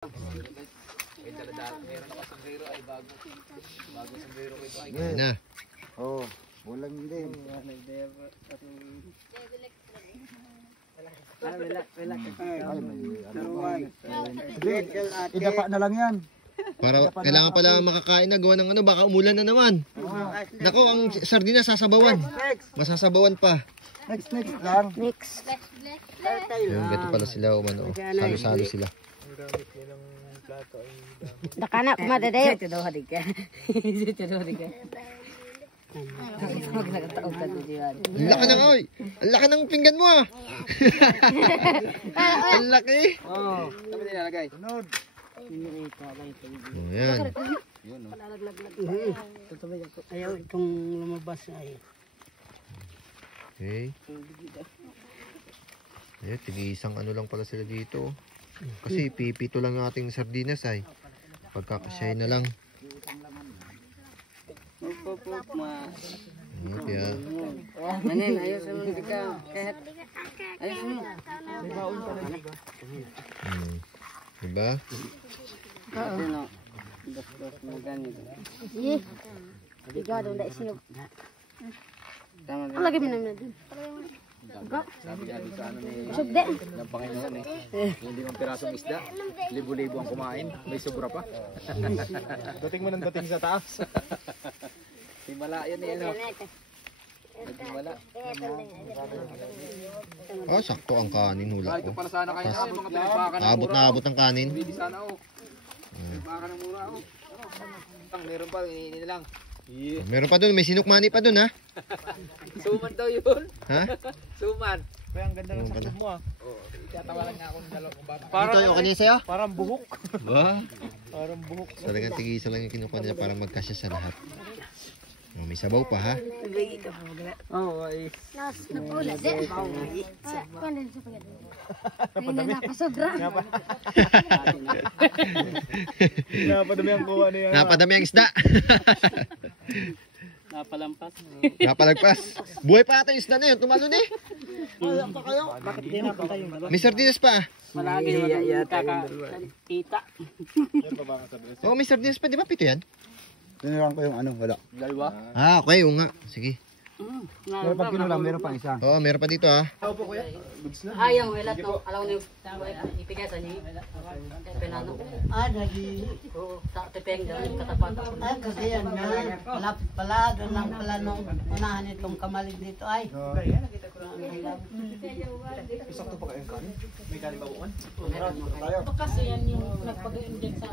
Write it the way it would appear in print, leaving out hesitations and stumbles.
May daladala, meron ako sombrero ay bago sombrero ko ito ay. Yan na. Oo, bulang din. Idapa na lang yan. Para kailangan pala makakain na gawa ng ano, baka umulan na naman. Nako, ang sardinas sasabawan. Masasabawan pa. Next lang. Next. Yung gato pala sila umano. Salo-salo sila. Dakana kumadadayo. Ito daw hadig ka. Ito daw hadig ka. Huwag nagataog ka doon diyan. Ang laki ng oy. Ang laki ng pinggan mo ah. Ang laki. Oo. Tapos nilalagay. Sunod. Oh, yan. Yun no. Ayaw itong lumabas ay. Okay. Ayan, tig-isang ano lang pala sila dito. Kasi pipito lang yung ating sardinas ay. Pagkakasya na lang. Ayan, kaya. Manin, ayos mo hindi ka. Kahit ayos mo. Diba? Ito no. Dos mo ganito. Ih. Tiga dong dak sino. Tama Ang lagi minum na dun. Sabi niya doon sa ano ni Sugde. ng Panginoon eh. Yung 5 pirasong isda, libo-libo ang kumain, may sobra pa. Dating mo ng dating sa taas. Simala yun eh ano. Nagsimala. Ah, sakto ang kanin hula Ito ko. para sana kaya mga pinagpakan ng Abot mura. na abot ng kanin. Hindi sana oh. Pinagpakan ng mura oh. Ang meron pa, ini lang. Yeah. Meron pa dun, may sinukmani pa dun ha. Suman daw yun. Ha? Suman. Kaya ang ganda ng sakit mo ah. Oo. Itatawalan nga ako ng dalawang bata. Ito yung kanina sa'yo? Parang buhok. Ba? Parang buhok. Talagang tigisa lang yung kinukuha nila para magkasya sa lahat. Oh, may sabaw pa ha. Oo, ay. Nas napula de. Kuan din sa pagad. Hindi na pa sobra. Napadami ang kuha niya. Napadami ang isda. Napalampas. Napalagpas. Buhay pa ata yung isda na yun. Tumalon eh. Bakit di na pa tayo? May sardinas pa. Malagi naman kita. Oo, may sardinas pa. Di ba pito yan? Tinirang ko yung ano, wala. Dalawa. Ah, okay. Oo nga. Sige. Pero pag kinulang, meron pang isa. Oo, meron pa dito ha. Ayaw, wala to. Alam mo ipigasan niyo. Penano. Dagi. Oo, sa tepeng daw yung katapat. Kasi yan nga. Malapit pala. Doon lang pala nung unahan itong kamalig dito ay. Isakto pa kayong kanin? May kanin ba buwan? Kasi yan yung nagpag-inject sa